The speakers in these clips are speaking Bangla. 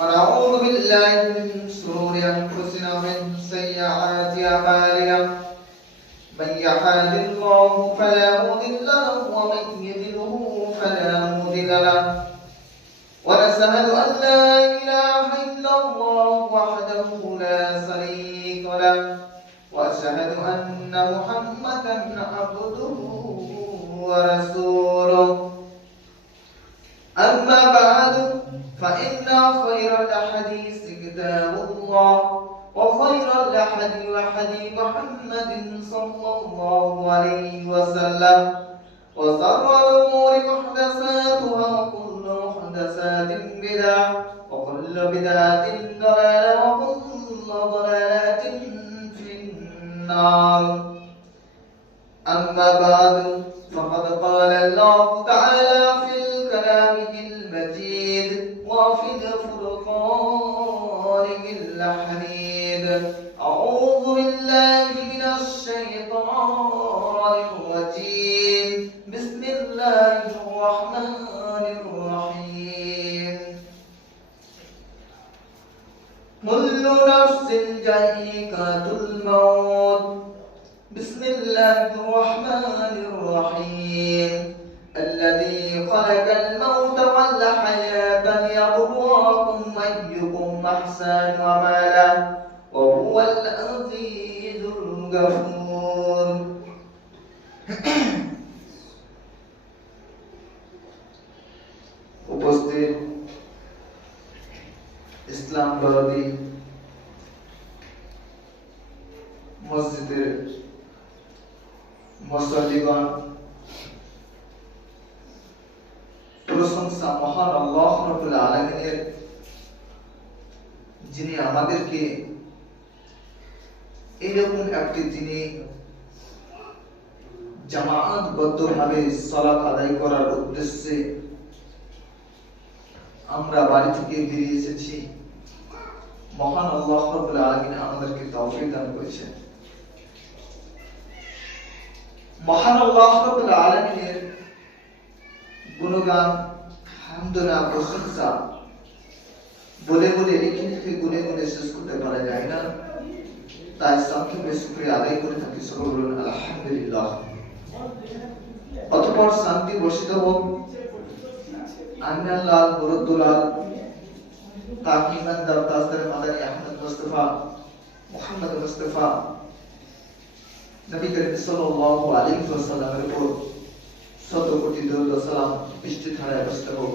ونعوذ بالله من شرور أنفسنا ومن سيئات أعمالنا. من يهد الله فلا مضل له ومن يضلله فلا مضل له. ونشهد أن لا إله إلا الله وحده لا شريك له. وأشهد أن محمدا عبده ورسوله. أما بعد فإن خير الحديث كتاب الله وخير الحديث حديث محمد صلى الله عليه وسلم وشر الأمور محدثاتها وكل محدثات بدعة وكل بدعة الرحمن الرحيم الذي خلق الموت والحياة ليبلوكم أيكم أحسن عملا وهو العزيز الغفور উপস্থিত ইসলাম দরদি মসজিদের মুসল্লিগণ প্রশংসা মহান আল্লাহ যিনি আমাদেরকে এরকম একটি জামাতবদ্ধভাবে আদায় করার উদ্দেশ্যে আমরা বাড়ি থেকে বেরিয়ে এসেছি। মহান আল্লাহ আলামিন আমাদেরকে তৌফিক দান করেছেন। মহান রব্বুল গুণগান, হামদনা, প্রশংসা বলে বলে লিখে গুনে গুনে শেষ করতে পারা যায় না। তাই সংক্ষেপে শুক্রিয়া আদায় করে থাকি বলুন, আলহামদুলিল্লাহ। অতপর শান্তি বর্ষিত হোক। আমিনাল্লাহ মুরদ্দুলাল তাকিমান দার তাজদার মাদানী আহমদ মুস্তাফা, মুহাম্মদ মুস্তাফা নবী করিম সাল্লাল্লাহু আলাইহি ওয়াসাল্লামের উপর শত কোটি দরুদ ও সালাম বৃষ্টি ধারায় বসতে হোক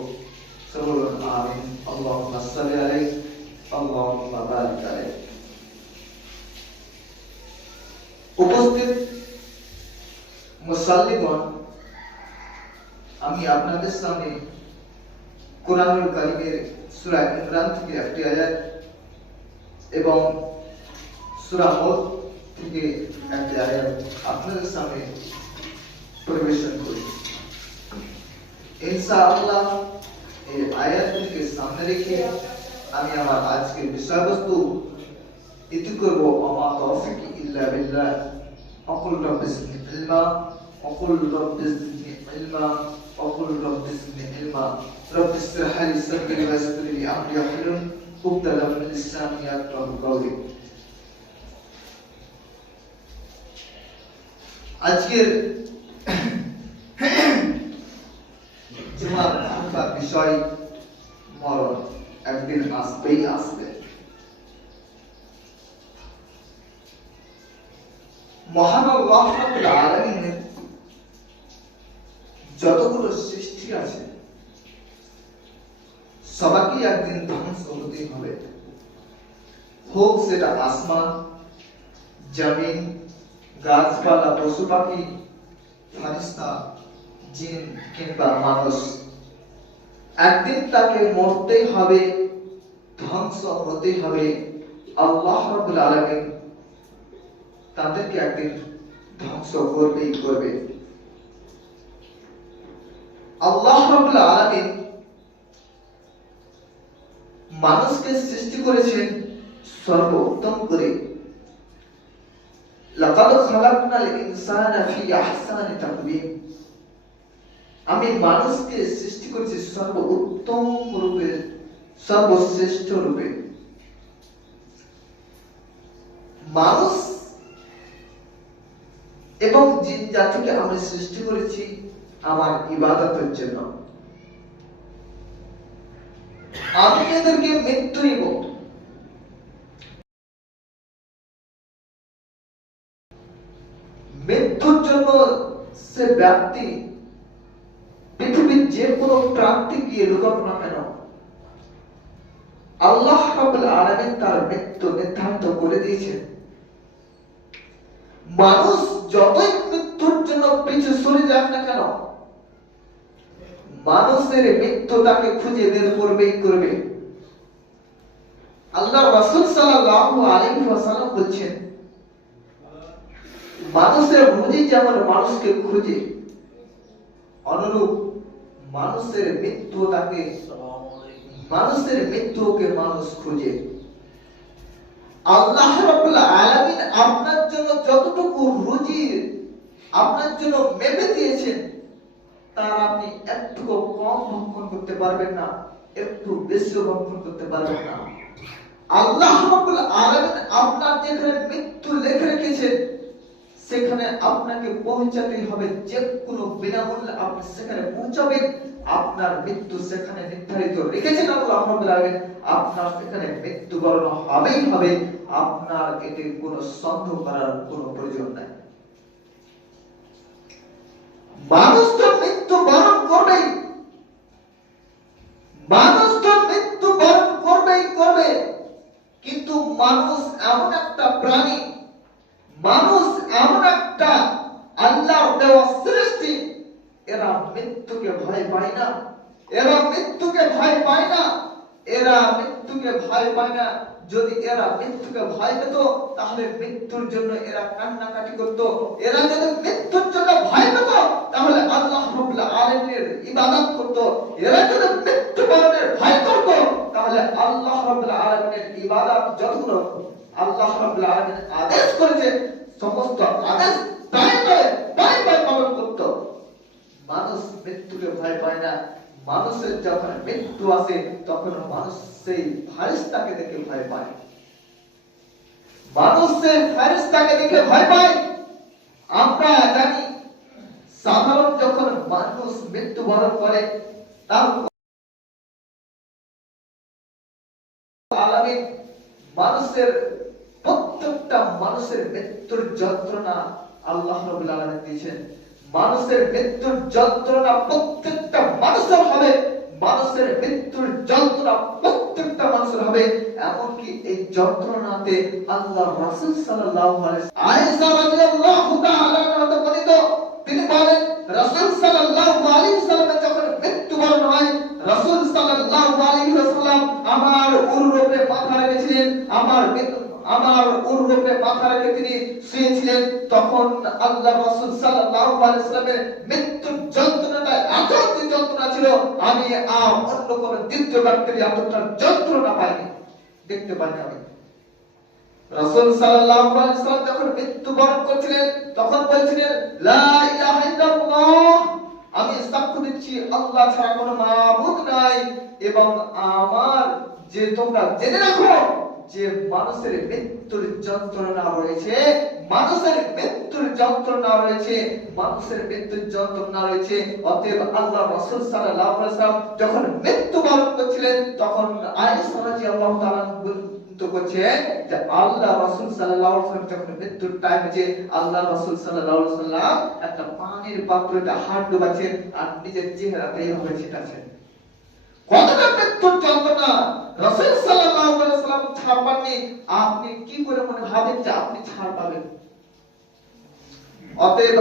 সকল আমিন। আল্লাহুম্মা সাল্লি আলাইহি, আল্লাহুম্মা বারিক আলাইহি। উপস্থিত মুসাল্লিগণ আমি আপনাদের সামনে কোরআনুল কারিমের সূরা ইমরান থেকে একটি আয়াত এবং সূরা হদ থেকে একটি আয়াত আপনাদের সামনে পরিবেশন করি ইনশাআল্লাহ এই আয়াতটিকে সামনে রেখে আমি আমার আজকের বিষয়বস্তু ইতি করব আমা তৌফিক ইল্লা বিল্লাহ অকুল রব্বি জিদনি ইলমা অকুল রব্বি জিদনি ইলমা অকুল রব্বি জিদনি ইলমা রব্বি ইসরাহ লি সাদরি ওয়া ইয়াসসির লি আমরি ওয়াহলুল উকদাতাম মিন লিসানি ইয়াফকাহু আজকের বিষয় মরণ একদিন আসবেই আসবে। মহান যতগুলো সৃষ্টি আছে, সবাইকে একদিন ধ্বংস হতে হবে। হোক সেটা আসমান, জমিন গাছপালা পশু পাখি ফারিস্তা, জিন কিংবা মানুষ। একদিন তাকে মরতেই হবে, ধ্বংস হতেই হবে। আল্লাহ রাব্বুল আলামিন তাদেরকে একদিন ধ্বংস করবেই করবে। আল্লাহ রাব্বুল আলামিন মানুষকে সৃষ্টি করেছেন সর্বোত্তম করে। লাকাদ খালাকনাল ইনসানা ফি আহসানি তাকওয়িম আমি মানুষকে সৃষ্টি করেছি সর্ব উত্তম রূপে, সর্বশ্রেষ্ঠ রূপে। মানুষ এবং জিন জাতিকে আমি সৃষ্টি করেছি আমার ইবাদতের জন্য। আমি এদেরকে মৃত্যু নিব মৃত্যুর জন্য সে ব্যক্তি পৃথিবীর যে কোনো প্রান্তে গিয়ে লুকাক না কেন, আল্লাহ রাব্বুল আলামিন তার মৃত্যু নির্ধারিত করে দিয়েছেন। মানুষ যতই মৃত্যুর জন্য পিছু সরে যাক না কেন, মানুষের মৃত্যু তাকে খুঁজে বের করবেই করবে। আল্লাহ রাসূল সাল্লাল্লাহু আলাইহি ওয়াসাল্লাম বলছেন মানুষের রুজি যেমন মানুষকে খুঁজে, অনুরূপ মানুষের মৃত্যু তাকে, মানুষের মৃত্যুকে মানুষ খুঁজে। আল্লাহ আলামিন আপনার জন্য যতটুকু রুজি আপনার জন্য মেপে দিয়েছেন, তার আপনি একটু কম ভক্ষণ করতে পারবেন না, একটু বেশি ভক্ষণ করতে পারবেন না। আল্লাহ আলামিন আপনার যেখানে মৃত্যু লিখে রেখেছেন সেখানে আপনাকে পৌঁছাতেই হবে যে কোনো বিনামূল্যে আপনি সেখানে পৌঁছাবেন। আপনার মৃত্যু সেখানে নির্ধারিত রেখেছেন আল্লাহ রাব্বুল আপনার সেখানে মৃত্যুবরণ হবেই হবে। আপনার এতে কোনো সন্দেহ করার কোনো প্রয়োজন নাই। মানুষ তো মৃত্যু বরণ করবেই। মানুষ তো মৃত্যু বরণ করবেই করবে। কিন্তু মানুষ এমন একটা প্রাণী মানুষ এমন একটা আল্লাহ দেওয়া সৃষ্টি, এরা মৃত্যুকে ভয় পায় না। এরা মৃত্যুকে ভয় পায় না। এরা মৃত্যুকে ভয় পায় না। যদি এরা মৃত্যুকে ভয় পেত, তাহলে মৃত্যুর জন্য এরা কান্নাকাটি করত। এরা যদি মৃত্যুর জন্য ভয় পেত, তাহলে আল্লাহ রাব্বুল আলামিনের ইবাদত করত। এরা যদি মৃত্যু বরণের ভয় করত, তাহলে আল্লাহ রাব্বুল আলামিনের ইবাদত যতগুলো আদেশ করেছেন সমস্ত আদেশ মানুষ মৃত্যুকে ভয় পায় না। মানুষের যখন মৃত্যু আসে, তখন মানুষ সেই ফারিস্তাকে দেখে ভয় পায়। মানুষ সেই ফারিস্তাকে দেখে ভয় পায়। আমরা জানি, সাধারণ যখন মানুষ মৃত্যুবরণ করে, তার আলামিন মানুষের প্রত্যেকটা মানুষের মৃত্যুর যন্ত্রণা আল্লাহ রাব্বুল আলামিন দিয়েছেন। মানুষের মৃত্যুর যন্ত্রণা প্রত্যেকটা মানুষের হবে। মানুষের মৃত্যুর যন্ত্রণা প্রত্যেকটা মানুষের হবে। এমনকি এই যন্ত্রণাতে আল্লাহ রাসূল বর্ণিত তিনি বলেন যখন হয় আমার উরুপে মাথা রেখেছিলেন আমার আমার উরুপে মাথা রেখে তিনি শুয়েছিলেন, তখন আল্লাহ রাসূল সাল্লাল্লাহু আলাইহি ওয়াসাল্লামের মৃত্যুর যন্ত্রণাটা এত যন্ত্রণা ছিল, আমি আর অন্য কোন দ্বিতীয় ব্যক্তির এতটা যন্ত্রণা পাইনি। দেখতে পাইনি আমি। রাসূল সাল্লাল্লাহু আলাইহি ওয়াসাল্লাম যখন মৃত্যুবরণ করছিলেন, তখন বলছিলেন, লা ইলাহা ইল্লাল্লাহ। আমি সাক্ষ্য দিচ্ছি, আল্লাহ ছাড়া কোনো মাবুদ নাই এবং আমার যে তোমরা জেনে রাখো যে মানুষের মৃত্যুর যন্ত্রণা রয়েছে, মানুষের মৃত্যুর যন্ত্রণা রয়েছে, মানুষের মৃত্যুর যন্ত্রণা রয়েছে। অতএব আল্লাহ রাসূল সাল্লাল্লাহু আলাইহি ওয়াসাল্লাম যখন করছিলেন, তখন আয়েশা রাদিয়াল্লাহু তাআলা করছে যে আল্লাহ রাসূল সাল্লাল্লাহু আলাইহি ওয়াসাল্লাম যখন মৃত্যুর টাইমে যে আল্লাহ রাসূল সাল্লাল্লাহু আলাইহি একটা পানির পাত্রতে হাত ডুবাচ্ছেন, আর নিজের চেহারাতে এইভাবে ছিটাচ্ছেন কতটা যন্ত্রণা রাসূল পাননি আপনি কি করে মনে ভাবেন যে আপনি ছাড় পাবেন? অতএব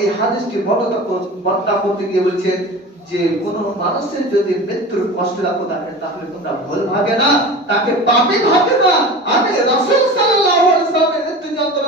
এই হাদিসটি বর্ণনা করতে গিয়ে বলছেন যে, কোন মানুষের যদি মৃত্যুর কষ্ট লাগো থাকে, তাহলে তোমরা ভুল ভাবে না, তাকে পাপি ভাবে না। আমি রাসূল সাল্লাল্লাহু মৃত্যু যন্ত্রণা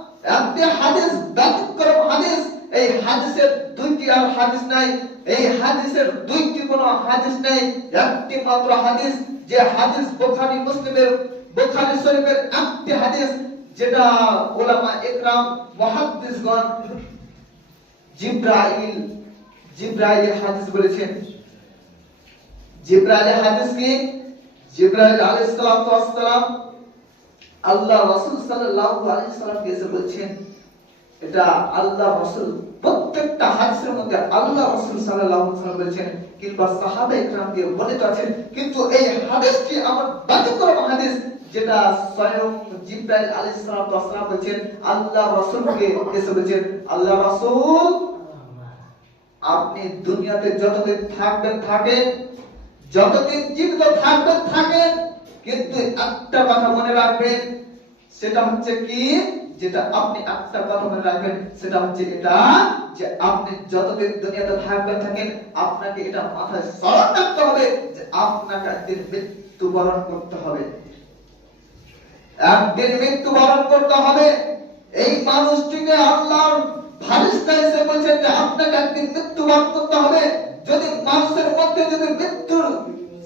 একটি হাদিস ব্যতিক্রম হাদিস, এই হাদিসের দুইটি আর হাদিস নাই, এই হাদিসের দুইটি কোন হাদিস নেই, একটি মাত্র হাদিস, যে হাদিস বুখারী মুসলিমের, বুখারী শরীফের একটি হাদিস, যেটা ওলামা ইকরাম মুহাদ্দিসগণ জিব্রাইল জিব্রাইল হাদিস বলেছেন। জিব্রাইল হাদিস কি? জিব্রাইল আলাইহিস সালাম আল্লাহ রাসূল সাল্লাল্লাহু আলাইহি সাল্লামকে এসে বলছেন, এটা আল্লাহ রাসূল, প্রত্যেকটা হাদিসের মধ্যে আল্লাহ রাসূল সাল্লাল্লাহু আলাইহি সাল্লাম বলেছেন, কিংবা সাহাবা একরাম দিয়ে বর্ণিত আছেন কিন্তু এই হাদিসটি আমার ব্যতিক্রম হাদিস, যেটা স্বয়ং জিব্রাইল আলাইহিস সালাম বলেছেন, আল্লাহ রাসূলকে এসে বলেছেন, আল্লাহ রাসূল, আপনি দুনিয়াতে যতদিন থাকবেন, থাকেন, যতদিন জীবিত থাকবেন, থাকেন কিন্তু একটা কথা মনে রাখবেন, সেটা হচ্ছে কি? যেটা আপনি একটা কথা মনে রাখবেন, সেটা হচ্ছে এটা যে আপনি যতদিন দুনিয়াতে থাকবেন, থাকেন, আপনাকে এটা মাথায় স্মরণ রাখতে হবে যে আপনাকে একদিন মৃত্যুবরণ করতে হবে। একদিন মৃত্যুবরণ করতে হবে। এই মানুষটিকে আল্লাহর ফারিস্তা এসে বলছেন যে আপনাকে একদিন মৃত্যুবরণ করতে হবে। যদি মানুষের মধ্যে যদি মৃত্যুর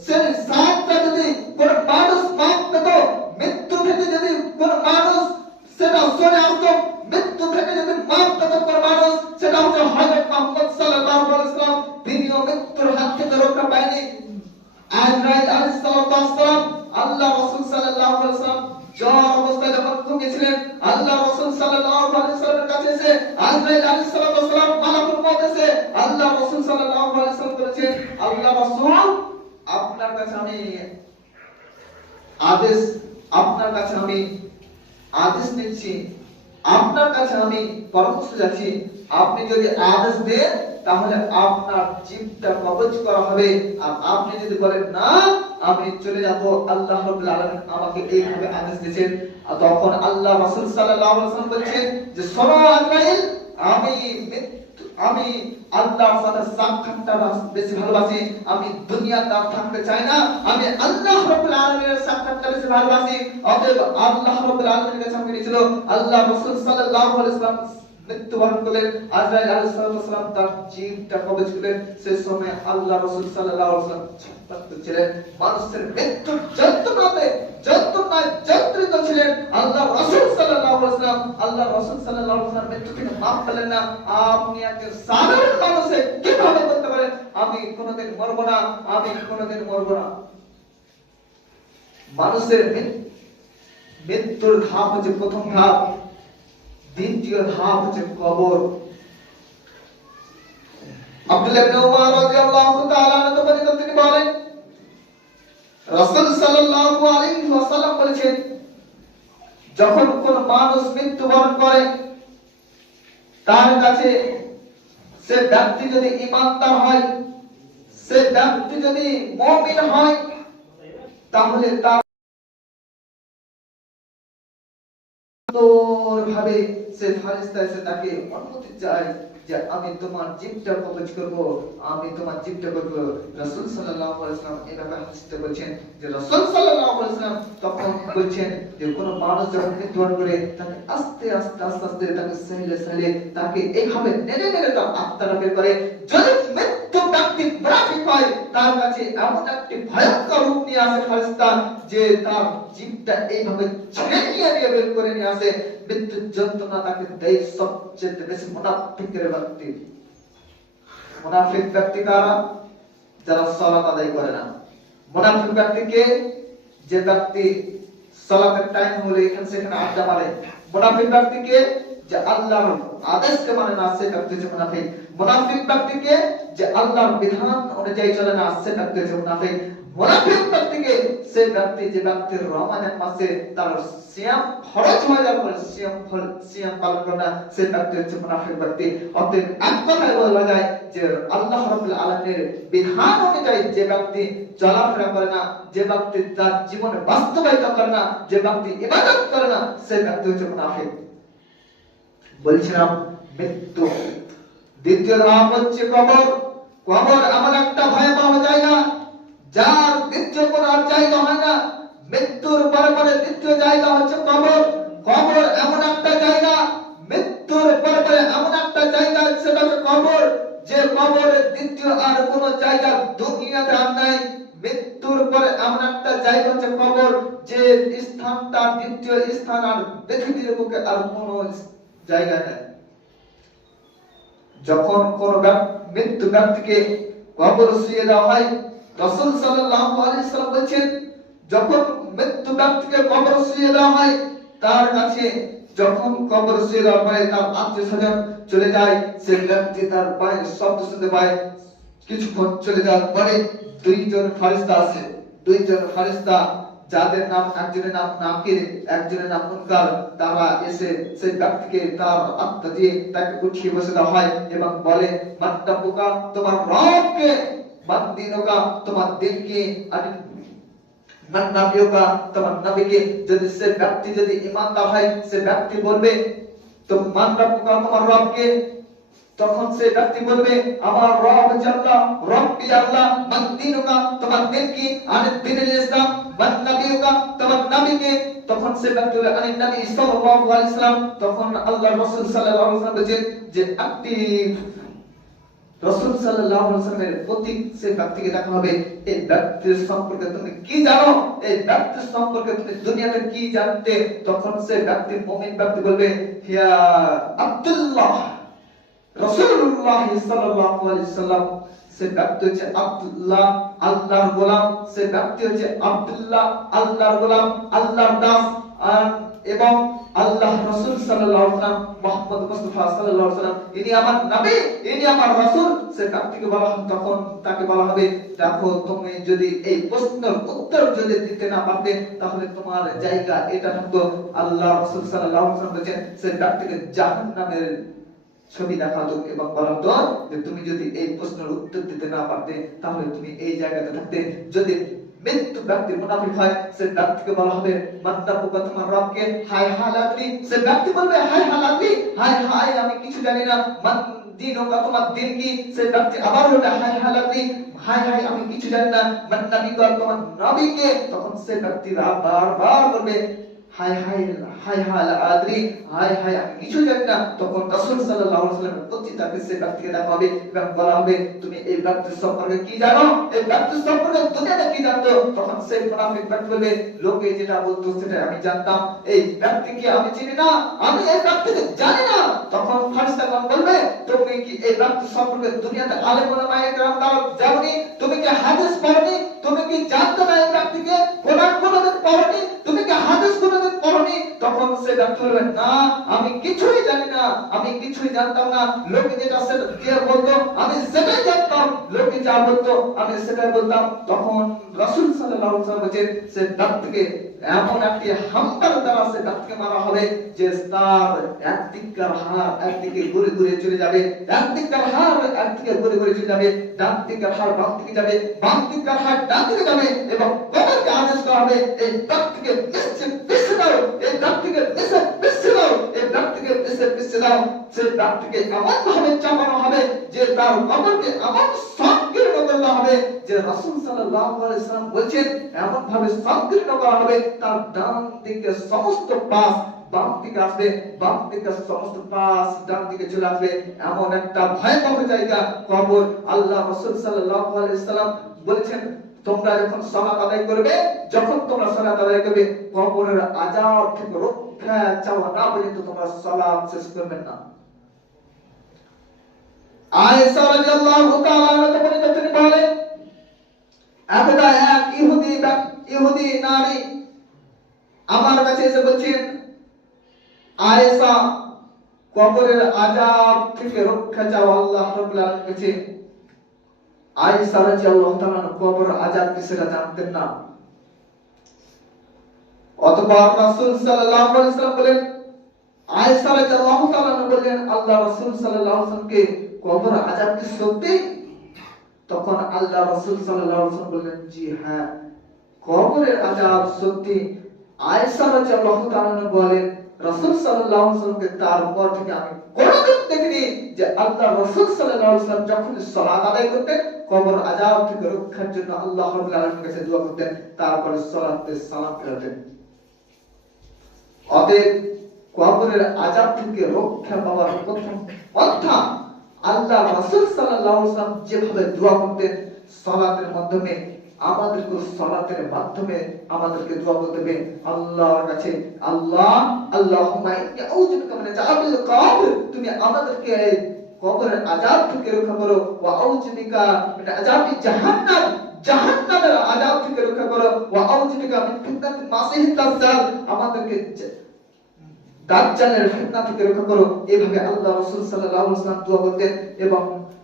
সেই সাতটা যদি কোন মানুষ মাপ পেত, মৃত্যু থেকে যদি কোন মানুষ সেটা সরে আসতো, মৃত্যু থেকে যদি মাপ পেত কোন মানুষ, সেটা হচ্ছে হযরত মুহাম্মদ সাল্লাল্লাহু আলাইহি ওয়াসাল্লাম, তিনিও মৃত্যুর হাত থেকে রক্ষা পায়নি। আজরাইল আলাইহিস সালাম, আল্লাহ রাসূল সাল্লাল্লাহু আলাইহি ওয়াসাল্লাম জ্বর অবস্থায় যখন ঘুমিয়েছিলেন, আল্লাহ রাসূল সাল্লাল্লাহু আলাইহি ওয়াসাল্লামের কাছে এসে আজরাইল আলাইহিস সালাম মালাকুল মউত এসে, আল্লাহ রাসূল সাল্লাল্লাহু আলাইহি ওয়াসাল্লাম বলেছেন, আল্লাহ রাসূল আপনার কাছে আমি আদেশ, আপনার কাছে আমি আদেশ নিচ্ছি, আপনার কাছে আমি পরামর্শ যাচ্ছি, আপনি যদি আদেশ দেন, তাহলে আপনার জীবটা কবজ করা হবে। আর আপনি যদি বলেন না, আমি চলে যাব, আল্লাহ রাব্বুল আলামিন আমাকে এইভাবে আদেশ দিয়েছেন। আর তখন আল্লাহ রাসূল সাল্লাল্লাহু আলাইহি ওয়াসাল্লাম বলছেন যে শোনো আজরাইল, আমি আমি আল্লাহর সাথে সাক্ষাৎটা বেশি ভালোবাসি, আমি দুনিয়াতে আর থাকতে চাই না, আমি আল্লাহ রাব্বুল আলামিনের সাক্ষাৎটা বেশি ভালোবাসি, অতএব আল্লাহ রাব্বুল আলামিনের কাছে আমি ছিল, আল্লাহ রাসূল সাল্লাল্লাহু আলাইহি ওয়াসাল্লাম মৃত্যুবরণ করলেন। আজরাইল আলাইহিস সালাম তার জীবটা কবজ করলেন সেই সময় আল্লাহ রাসূল সাল্লাল্লাহু আলাইহি ওয়াসাল্লাম চিন্তা ছিলেন মানুষের মৃত্যুর যন্ত্রণাতে যন্ত্রণায় যন্ত্রিত ছিলেন আল্লাহ রাসূল সাল্লাল্লাহু আলাইহি ওয়াসাল্লাম। আল্লাহ রাসূল সাল্লাল্লাহু আলাইহি ওয়াসাল্লাম মৃত্যু থেকে মাফ পেলেন না। আপনি একজন সাধারণ মানুষে কীভাবে বলতে পারেন, আমি কোনোদিন মরবো না, আমি কোনোদিন মরবো না মানুষের মৃত্যু মৃত্যুর ধাপ হচ্ছে প্রথম ধাপ। দ্বিতীয় ধাপ হচ্ছে কবর। আব্দুল্লাহ ইবনে উমর রাদিয়াল্লাহু তাআলা আনহু বর্ণিত তিনি বলেন, রাসূল সাল্লাল্লাহু আলাইহি ওয়াসাল্লাম বলেছেন, যখন কোন মানুষ মৃত্যুবরণ করে, তার কাছে সে ব্যক্তি যদি ইমানদার হয়, সে ব্যক্তি যদি মুমিন হয়, তাহলে তার ভাবে সে ফারিস্তা এসে তাকে অনুমতি চায় যে আমি তোমার জীবটা কবজ করব, আমি তোমার জীবটা করব। রাসূল সাল্লাল্লাহু আলাইহি ওয়াসাল্লাম এই ব্যাপারে হাদিসে বলছেন যে রাসূল সাল্লাল্লাহু আলাইহি ওয়াসাল্লাম তখন বলছেন যে কোন মানুষ যখন মৃত্যুবরণ করে, তাকে আস্তে আস্তে আস্তে আস্তে তাকে সহেলে সহেলে তাকে এইভাবে নেড়ে নেড়ে তার আত্মাটা বের করে। যদি মৃত্যু ব্যক্তি মুনাফিক হয়, তার কাছে এমন একটি ভয়ঙ্কর রূপ নিয়ে আসে ফারিস্তা যে তার জীবটা এইভাবে ছেড়ে নিয়ে বের করে নিয়ে আসে। মৃত্যুর যন্ত্রণা তাকে দেয় সবচেয়ে বেশি মুনাফিকের ব্যক্তি। মুনাফিক ব্যক্তি কারা? যারা সালাত আদায় করে না। মুনাফিক ব্যক্তিকে যে ব্যক্তি সালাতের টাইম হলে এখানে সেখানে আড্ডা মারে। মুনাফিক ব্যক্তিকে যে আল্লাহর আদেশকে মানে না, সে ব্যক্তি হচ্ছে মুনাফিক। মুনাফিক ব্যক্তিকে যে আল্লাহর বিধান অনুযায়ী চলে না, সে ব্যক্তি হচ্ছে মুনাফিক। মুনাফিক ব্যক্তিকে সে ব্যক্তি, যে ব্যক্তির রমানের মাসে তার সিয়াম ফরজ হয়ে যাওয়ার সিয়াম ফল- সিয়াম পালন করে সে ব্যক্তি হচ্ছে মুনাফিক ব্যক্তি। অতএব এক কথায় বলা যায় যে আল্লাহ রাব্বুল আলামিনের বিধান অনুযায়ী যে ব্যক্তি চলাফেরা করে না, যে ব্যক্তি তার জীবনে বাস্তবায়িত করে না, যে ব্যক্তি ইবাদত করে না সে ব্যক্তি হচ্ছে মুনাফিক। বলছিলাম, মৃত্যু। দ্বিতীয় ধাপ হচ্ছে কবর। কবর এমন একটা ভয়াবহ জায়গা যার দ্বিতীয় কোন আর জায়গা হয় না, মৃত্যুর পরে পরে দ্বিতীয় জায়গা হচ্ছে কবর। কবর এমন একটা জায়গা, মৃত্যুর পরে পরে এমন একটা জায়গা, সেটা হচ্ছে কবর। যে কবরের দ্বিতীয় আর কোন জায়গা দুনিয়াতে আর নাই, মৃত্যুর পরে এমন একটা জায়গা হচ্ছে কবর, যে স্থানটা দ্বিতীয় স্থান আর পৃথিবীর বুকে আর কোন জায়গা নেই। যখন কোন মৃত্যু ব্যক্তিকে কবর শুয়ে দেওয়া হয় রাসূল সাল্লাল্লাহু আলাইহি সাল্লাম বলেছেন, যখন মৃত্যু ব্যক্তিকে কবর শুয়ে দেওয়া হয়, তার কাছে যখন কবর শুয়ে দেওয়া হয়, তার আত্মীয় স্বজন চলে যায়, সে ব্যক্তি তার পায়ের শব্দ শুনতে পায়। কিছুক্ষণ চলে যাওয়ার পরে দুইজন ফারিস্তা আছে দুইজন ফারিস্তা যাদের নাম, একজনের নাম নাকির, একজনের নাম মুনকার, তারা এসে সেই ব্যক্তিকে তার আত্মা দিয়ে তাকে উঠিয়ে বসে দেওয়া হয় এবং বলে, মাত্তাবুকা, তোমার রবকে মান্দিনুকা তোমার দিনকে আমি তোমার নবীকে যদি সে ব্যক্তি যদি ইমানদার হয়, সে ব্যক্তি বলবে তো মান রাব্বুকা তোমার রবকে। তখন সে ব্যক্তি বলবে, আমার রব আল্লাহ রব্বি আল্লাহ? মান দিনুকা তোমার দিন কি আনি দিনুল ইসলাম মান নবিয়ুকা তোমার নবীকে। তখন সে ব্যক্তি বলে আনি নবী সাল্লাল্লাহু তখন আল্লাহ রাসূল সাল্লাল্লাহু যে আপনি রসুল ওয়াসাল্লামের প্রতীক সে ব্যক্তিকে দেখা হবে, এই ব্যক্তির সম্পর্কে তুমি কি জানো? এই ব্যক্তির সম্পর্কে তুমি দুনিয়াতে কি জানতে? তখন সে ব্যক্তি মুমিন ব্যক্তি বলবে, হিয়া আব্দুল্লাহ, রাসূলুল্লাহ সাল্লাল্লাহু সাল্লাম সে ব্যক্তি হচ্ছে আব্দুল্লাহ, আল্লাহর গোলাম। সে ব্যক্তি হচ্ছে আব্দুল্লাহ, আল্লাহর গোলাম, আল্লাহর দাস। এবং আল্লাহ রাসূল সাল্লাল্লাহু আলাইহি মুহাম্মদ মুস্তাফা সাল্লাল্লাহু আলাইহি ইনি আমার নবী, ইনি আমার রাসূল, সে বলা হবে তখন তাকে বলা হবে, দেখো তুমি যদি এই প্রশ্নের উত্তর যদি দিতে না তাহলে তোমার জায়গা এটা থাকতো আল্লাহ রাসূল সাল্লাল্লাহু আলাইহি ওয়াসাল্লাম বলেছেন, সে জাহান্নামের ছবি দেখাতো এবং বলতো যে তুমি যদি এই প্রশ্নের উত্তর দিতে না পারতে, তাহলে তুমি এই জায়গাতে থাকতে, যদি মৃত্যু ব্যক্তি মুনাফিক হয়, সে ব্যক্তিকে বলা হবে মাত্তাবুকা তোমার রবকে। হায় হালাতলি, সে ব্যক্তি বলবে, হায় হালাতলি, হায় হায়, আমি কিছু জানি না। মান হোক তোমার দিন কি, সে ব্যক্তি আবার বলবে, হায় হালাতলি, হায় হায়, আমি কিছু জানি না। মান নবিকা তোমার নবীকে তখন সে ব্যক্তি বারবার বলবে হায় হায় আদরি, হায় হায়, আমি কিছু জানি তখন রাসূল সাল্লাল্লাহু আলাইহি প্রতি তাকে সে ব্যক্তিকে দেখা হবে এবং বলা হবে, তুমি এই সম্পর্কে কি জানো? এই ব্যক্তির সম্পর্কে কি তখন মুনাফিক ব্যক্তি বলবে, লোকে যেটা বলতো সেটা আমি জানতাম। এই ব্যক্তিকে আমি চিনি না? আমি এই ব্যক্তিকে জানি না? তখন বলবে, তুমি কি এই ব্যক্তি সম্পর্কে দুনিয়াতে আলেম ওলামায়ে দাও জানোনি তুমি কি হাদিস পড়নি? তুমি কি জানতো না এই ব্যক্তিকে কোরআন পড়নি? তুমি কি তখন সে না, আমি কিছুই জানি না, আমি কিছুই জানতাম না। লোকে যেটা সেটা দিয়ে বলতো? আমি সেটাই জানতাম। লোকে যা বলতো, আমি সেটাই বলতাম। তখন রাসূল সাল্লাল্লাহু আলাইহি ওয়াসাল্লাম বলেছেন, সে ব্যক্তিকে এমন একটি হামদার দ্বারা সে ব্যক্তিকে মারা হবে যে তার একদিককার হাড় একদিকে ঘুরে ঘুরে চলে যাবে, একদিককার হাড় একদিকে ঘুরে ঘুরে চলে যাবে ডান দিককার হাড় বাম দিকে যাবে বাম দিককার হাড় ডান দিকে যাবে এবং কবরকে আদেশ করা হবে, এই ব্যক্তিকে নিশ্চিত পিছে দাও এই ব্যক্তিকে নিষেধ পিছে দাও এই ব্যক্তিকে নিষেধ পিছে দাও সে ব্যক্তিকে এমন ভাবে চাপানো হবে, যে তার কবরকে এমন সংকীর্ণ করা হবে, যে রাসূল সাল্লাল্লাহু আলাইহি সাল্লাম বলেছেন এমন ভাবে সংকীর্ণ করা হবে, তার ডান দিকে সমস্ত পাশ বাম দিকে আসবে, বাম দিকে সমস্ত পাশ ডান দিকে চলে আসবে। এমন একটা ভয়াবহ জায়গা, কবর আল্লাহ রাসূল সাল্লাল্লাহু আলাইহি সাল্লাম বলেছেন, তোমরা যখন সালাত আদায় করবে, যখন তোমরা সালাত আদায় করবে, কবরের আযাব থেকে রক্ষা চাওয়া না পর্যন্ত তোমরা সালাত শেষ করবে না। আয়েশা রাদিয়াল্লাহু তাআলা বলেন, তিনি বলেন একদা এক ইহুদি ইহুদি নারী আমার কাছে এসে বলছেন, আয়েশা, কবরের আযাব থেকে রক্ষা চাও আল্লাহ রাব্বুল আলামিনের কাছে। আয়েশা রাদিয়াল্লাহু তাআলা কবর আযাব কি সেটা জানতেন না? অতঃপর রাসূল সাল্লাল্লাহু আলাইহি ওয়াসাল্লাম বলেন, আয়েশা রাদিয়াল্লাহু তাআলা বললেন, আল্লাহ রাসূল সাল্লাল্লাহু আলাইহি ওয়াসাল্লামকে কবর আযাব কি সত্যি? তখন আল্লাহ রাসূল ওয়াসাল্লাম বললেন, জি হ্যাঁ। কবরের আযাব সত্যি। আয়েশা রাদিয়াল্লাহু তাআলা বলেন রাসূল সাল্লাল্লাহু তারপর থেকে আমি কোনোদিন দেখিনি যে আল্লাহ রাসূল সাল্লাল্লাহু যখন সালাত আদায় করতেন, কবর আজাব থেকে রক্ষার জন্য আল্লাহ রাব্বুল কাছে দোয়া করতেন, তারপরে সালাতে সালাম ফেরাতেন। অতএব কবরের আজাব থেকে রক্ষা পাওয়ার প্রথম পন্থা আল্লাহ রাসূল যেভাবে দোয়া করতেন সালাতের মাধ্যমে, আমাদেরকে সালাতের মাধ্যমে আমাদেরকে দোয়া করতে হবে। আল্লাহর কাছে, আল্লাহ, আল্লাহুম্মা ইন্নী আউযু মিন আযাবিল কবর তুমি আমাদেরকে কবরের আযাব থেকে রক্ষা করো। ওয়া আউযু বিকা আযাবি জাহান্নাম, জাহান্নামের থেকে রক্ষা করো। ওয়া আউযু বিকা ফিতনাতিল মাসিহিদ দাজ্জাল, আমাদেরকে দাজ্জালের ফিতনা থেকে রক্ষা করো। এভাবে আল্লাহ রাসূল সাল্লাল্লাহু আলাইহি ওয়াসাল্লাম দোয়া করতেন এবং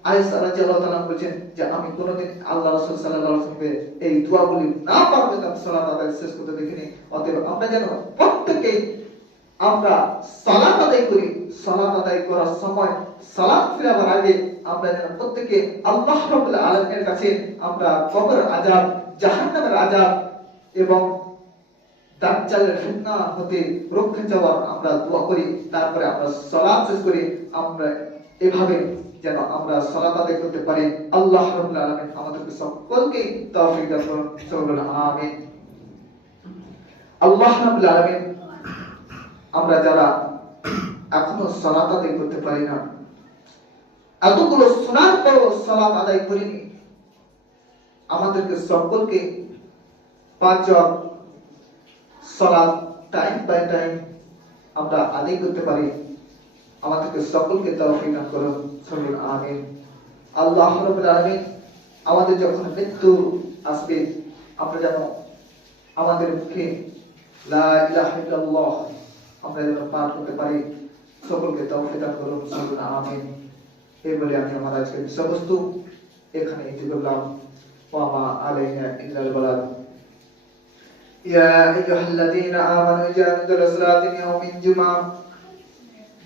আয়েশা রাদিয়াল্লাহু তাআলা বলেন যে, আমি কোনোদিন আল্লাহ রাসূল সাল্লাল্লাহু আলাইহি ওয়াসাল্লামকে এই দোয়াগুলি না পারবে তার সালাত আদায় শেষ করতে দেখিনি। অতএব আমরা যেন প্রত্যেকেই আমরা সালাত আদায় করি। সালাত আদায় করার সময় সালাত ফিরাবার আগে আমরা যেন প্রত্যেকে আল্লাহ রাব্বুল আলামিনের কাছে আমরা কবর আযাব, জাহান্নামের আযাব এবং দাজ্জালের ফিতনা হতে রক্ষা চাওয়ার আমরা দোয়া করি, তারপরে আমরা সালাত শেষ করি, আমরা এভাবে যেন আমরা সালাত আদায় করতে পারি। আল্লাহ রাব্বুল আলামিন আমাদেরকে সকলকে তৌফিক দান করুন সকলে আমিন। আল্লাহ রাব্বুল আলামিন আমরা যারা এখনও সালাত আদায় করতে পারি না, এতগুলো শোনার পরও সালাত আদায় করিনি, আমাদেরকে সকলকে পাঁচ ওয়াক্ত টাইম বাই টাইম আমরা আদায় করতে পারি। আমাদেরকে সকলকে তৌফিক দান করুন। সকল আমিন। আল্লাহ রাব্বুল আলামিন আমাদের যখন মৃত্যু আসবে, আমরা যেন আমাদের মুখে লা ইলাহা ইল্লাল্লাহ আমরা যেন পাঠ করতে পারি। সকলকে তৌফিক দান করুন। সকল আমিন। এই বলে আমি আমার আজকের বিষয়বস্তু এখানে ইতি করলাম ওয়ামা আলাইনা ইল্লাল يا أيها الذين آمنوا جاهدوا لصلاة يوم الجمعة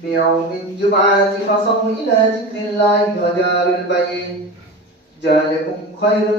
بيوم الجمعة فصلوا إلى ذكر الله وجعلوا البيع جعلكم خير